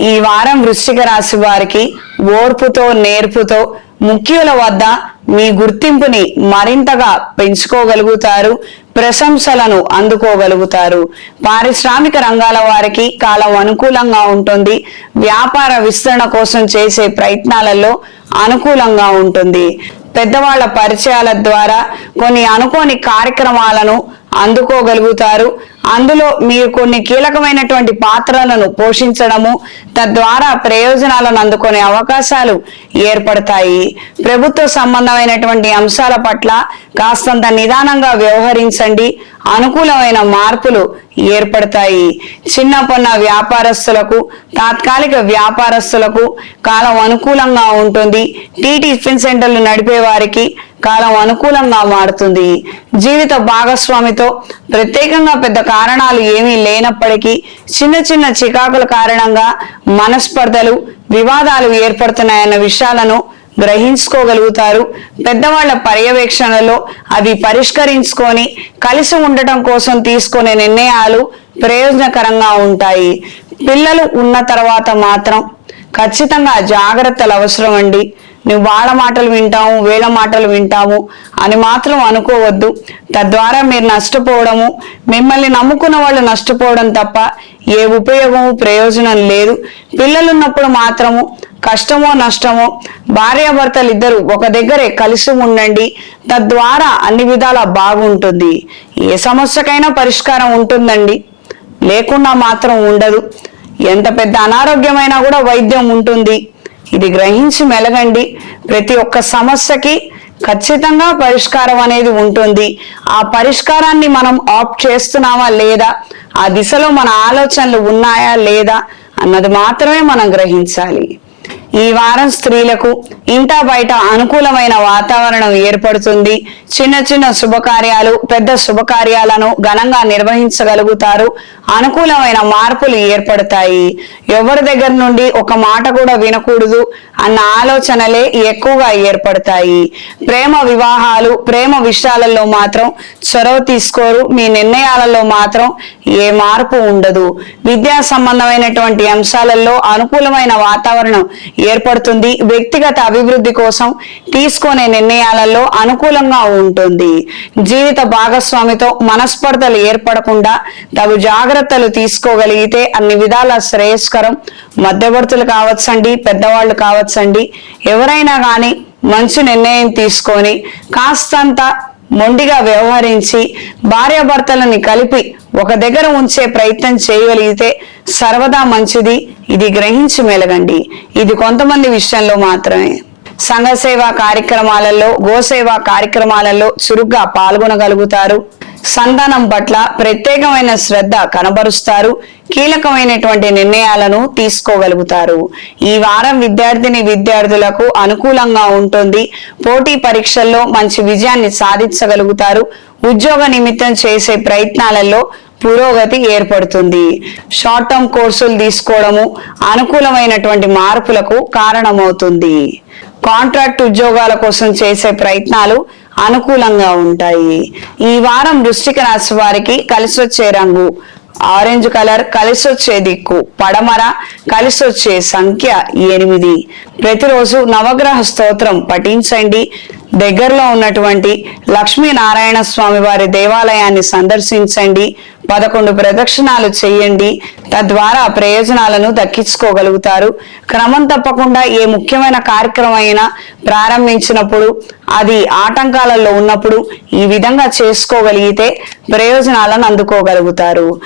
ఈ వారం వృశ్చిక రాశి వారికి ఓర్పుతో నేర్పుతో ముఖ్యుల వద్ద మీ గుర్తింపుని మరింతగా పెంచుకోగలుగుతారు ప్రశంసలను అందుకోగలుగుతారు. పారిశ్రామిక రంగాల వారికి కాలం అనుకూలంగా ఉంటుంది. వ్యాపార విస్తరణ కోసం చేసే ప్రయత్నాలలో అనుకూలంగా ఉంటుంది. పెద్దవాళ్ళ పరిచయాల ద్వారా కొన్ని అనుకోని కార్యక్రమాలను అందుకోగలుగుతారు. అందులో మీరు కొన్ని కీలకమైనటువంటి పాత్రలను పోషించడము తద్వారా ప్రయోజనాలను అందుకునే అవకాశాలు ఏర్పడతాయి. ప్రభుత్వ సంబంధమైనటువంటి అంశాల పట్ల కాస్తంత నిదానంగా వ్యవహరించండి. అనుకూలమైన మార్పులు ఏర్పడతాయి. చిన్న పొన్న వ్యాపారస్తులకు తాత్కాలిక వ్యాపారస్తులకు కాలం అనుకూలంగా ఉంటుంది. టీ టిఫిన్ సెంటర్లు నడిపే వారికి కాలం అనుకూలంగా మారుతుంది. జీవిత భాగస్వామితో ప్రత్యేకంగా పెద్ద కారణాలు ఏమీ లేనప్పటికీ చిన్న చిన్న చికాకుల కారణంగా మనస్పర్ధలు వివాదాలు ఏర్పడుతున్నాయన్న విషయాలను గ్రహించుకోగలుగుతారు. పెద్దవాళ్ళ పర్యవేక్షణలో అవి పరిష్కరించుకొని కలిసి ఉండటం కోసం తీసుకునే నిర్ణయాలు ప్రయోజనకరంగా ఉంటాయి. పిల్లలు ఉన్న తర్వాత మాత్రం ఖచ్చితంగా జాగ్రత్తలు అవసరం అండి నువ్వు వాళ్ళ మాటలు వింటాము వీళ్ళ మాటలు వింటాము అని మాత్రం అనుకోవద్దు. తద్వారా మీరు నష్టపోవడము మిమ్మల్ని నమ్ముకున్న వాళ్ళు నష్టపోవడం తప్ప ఏ ఉపయోగము ప్రయోజనం లేదు. పిల్లలున్నప్పుడు మాత్రము కష్టమో నష్టమో భార్యాభర్తలు ఇద్దరు ఒక దగ్గరే కలిసి ఉండండి. తద్వారా అన్ని విధాలా బాగుంటుంది. ఏ సమస్యకైనా పరిష్కారం ఉంటుందండి. లేకుండా మాత్రం ఉండదు. ఎంత పెద్ద అనారోగ్యమైనా కూడా వైద్యం ఉంటుంది. ఇది గ్రహించి మెలగండి. ప్రతి ఒక్క సమస్యకి ఖచ్చితంగా పరిష్కారం అనేది ఉంటుంది. ఆ పరిష్కారాన్ని మనం ఆప్ చేస్తున్నామా లేదా? ఆ దిశలో మన ఆలోచనలు ఉన్నాయా లేదా? అన్నది మాత్రమే మనం గ్రహించాలి. ఈ వారం స్త్రీలకు ఇంటా బయట అనుకూలమైన వాతావరణం ఏర్పడుతుంది. చిన్న చిన్న శుభకార్యాలు పెద్ద శుభకార్యాలను ఘనంగా నిర్వహించగలుగుతారు. అనుకూలమైన మార్పులు ఏర్పడతాయి. ఎవరి దగ్గర నుండి ఒక మాట కూడా వినకూడదు అన్న ఆలోచనలే ఎక్కువగా ఏర్పడతాయి. ప్రేమ వివాహాలు ప్రేమ విషయాలలో మాత్రం చొరవ తీసుకోరు. మీ నిర్ణయాలలో మాత్రం ఏ మార్పు ఉండదు. విద్యా సంబంధమైనటువంటి అంశాలలో అనుకూలమైన వాతావరణం ఏర్పడుతుంది. వ్యక్తిగత అభివృద్ధి కోసం తీసుకునే నిర్ణయాలలో అనుకూలంగా ఉంటుంది. జీవిత భాగస్వామితో మనస్పర్ధలు ఏర్పడకుండా తగు జాగ్రత్తలు తీసుకోగలిగితే అన్ని విధాల శ్రేయస్కరం. మధ్యవర్తులు కావచ్చండి పెద్దవాళ్ళు కావచ్చండి. ఎవరైనా కానీ మంచి నిర్ణయం తీసుకొని కాస్తంత మొండిగా వ్యవహరించి భార్యాభర్తలని కలిపి ఒక దగ్గర ఉంచే ప్రయత్నం చేయగలిగితే సర్వదా మంచిది. ఇది గ్రహించి మెలగండి. ఇది కొంతమంది విషయంలో మాత్రమే. సంఘ సేవా కార్యక్రమాలలో గోసేవా కార్యక్రమాలలో చురుగ్గా పాల్గొనగలుగుతారు. సంతానం పట్ల ప్రత్యేకమైన శ్రద్ధ కనబరుస్తారు కీలకమైనటువంటి నిర్ణయాలను తీసుకోగలుగుతారు. ఈ వారం విద్యార్థిని విద్యార్థులకు అనుకూలంగా ఉంటుంది. పోటీ పరీక్షల్లో మంచి విజయాన్ని సాధించగలుగుతారు. ఉద్యోగ నిమిత్తం చేసే ప్రయత్నాలలో పురోగతి ఏర్పడుతుంది. షార్ట్ టర్మ్ కోర్సులు తీసుకోవడము అనుకూలమైనటువంటి మార్పులకు కారణమవుతుంది. కాంట్రాక్ట్ ఉద్యోగాల కోసం చేసే ప్రయత్నాలు అనుకూలంగా ఉంటాయి. ఈ వారం వృష్టిక రాశి వారికి కలిసి వచ్చే రంగు ఆరెంజ్ కలర్ కలిసి వచ్చే దిక్కు పడమర కలిసి వచ్చే సంఖ్య ఎనిమిది. ప్రతిరోజు నవగ్రహ స్తోత్రం పఠించండి. దగ్గరలో ఉన్నటువంటి లక్ష్మీనారాయణ స్వామి వారి దేవాలయాన్ని సందర్శించండి. పదకొండు ప్రదక్షిణాలు చేయండి. తద్వారా ప్రయోజనాలను దక్కించుకోగలుగుతారు. క్రమం తప్పకుండా ఏ ముఖ్యమైన కార్యక్రమం అయినా ప్రారంభించినప్పుడు అది ఆటంకాలలో ఉన్నప్పుడు ఈ విధంగా చేసుకోగలిగితే ప్రయోజనాలను అందుకోగలుగుతారు.